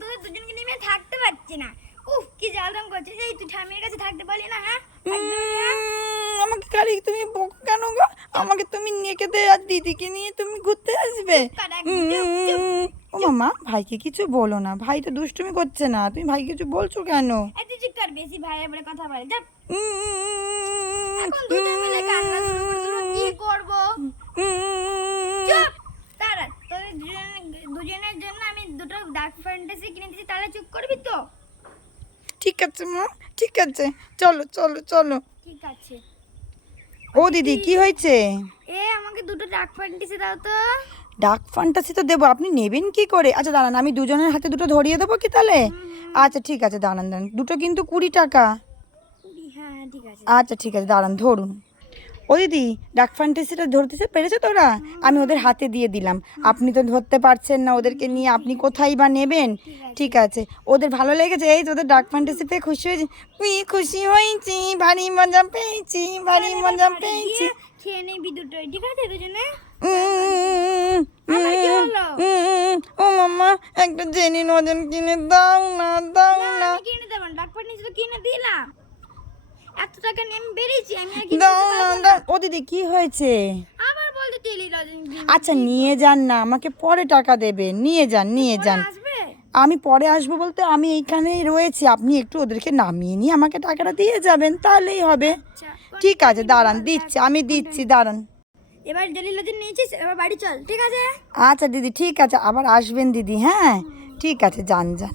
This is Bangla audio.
তোদের দুজনকে নিয়ে আমি থাকতে পারছি না। উফ কি জ্বালাতন করছে। এই তুই ঠাম্মির কাছে থাকতে পারলি না? হ্যাঁ আমাকে খালি তুমি বকো কেন গো? আমাকে তুমি নিয়ে খেতে আর দিদিকে নিয়ে তুমি ঘুরতে আসবে? ও মামা, ভাইকে কিছু বলো না, ভাই তো দুষ্টুমি করছে না, তুমি ভাই কিছু বলছো কেন? তুই চুপ কর, বেশি ভাইয়ের বলে কথা বলে। যা এখন দুজন মিলে কান্না শুরু করে দিল, কি করব? চুপ। তারা তোদের দুজনের জন্য আমি দুটো ডার্ক ফ্যান্টাসি কিনে দিয়েছি, তাহলে চুপ করবি তো? ঠিক আছে মা, ঠিক আছে, চলো চলো চলো। ঠিক আছে। ও দিদি, কি হয়েছে? আমাকে দুটো ডার্ক ফ্যান্টাসি দাও তো। ডার্ক ফ্যান্টাসি তো দেবো, আপনি নেবেন কি করে? আচ্ছা দাঁড়ান, আমি দুজনের হাতে দুটো ধরিয়ে দেবো কি তাহলে? আচ্ছা ঠিক আছে, দাঁড়ান দাঁড়ান, দুটো কিন্তু 20 টাকা। হ্যাঁ ঠিক আছে। আচ্ছা ঠিক আছে, দাঁড়ান ধরুন। ও দিদি, ডার্ক ফ্যান্টাসিটা ধরতে পেরেছো তোরা? আমি ওদের হাতে দিয়ে দিলাম। আপনি তো ধরতে পারছেন না, ওদেরকে নিয়ে আপনি কোথায় বা নেবেন? ঠিক আছে, ওদের ভালো লেগেছে? এই তোদের ডার্ক ফ্যান্টাসি পেয়ে খুশি হয়েছে? খুশি হয়েছি, ভারী মজা পেয়েছি, ভারী মজা পেয়েছি। খেয়ে নিবি দুটোই, ঠিক আছে দুজনে? ও মাম্মা, একটা জেনি নজেন কিনে দাও না, দাও না। কিনে দেবো না, ডাক পাঠিয়েছি তো কিনে দিলাম। এত টাকা নিয়ে আমি বেরিয়েছি, আমি আর কিনে দাও দিতে না, পারবো না। দাও। ও দিদি, কি হয়েছে? আবার বলতে টেলি লজেন। আচ্ছা নিয়ে যান না, আমাকে পরে টাকা দেবেন, নিয়ে যান নিয়ে যান। আসবে? আমি পরে আসবো বলতে আমি এইখানেই রয়েছি, আপনি একটু ওদেরকে নামিয়ে নিয়ে আমাকে টাকাটা দিয়ে যাবেন, তাহলেই হবে। ঠিক আছে দাঁড়ান, দিচ্ছি, আমি দিচ্ছি, দাঁড়ান। এবার টেলি লজেন নিয়েছিস, এবার বাড়ি চল, ঠিক আছে? আচ্ছা দিদি ঠিক আছে, আবার আসবেন দিদি। হ্যাঁ ঠিক আছে, যান যান।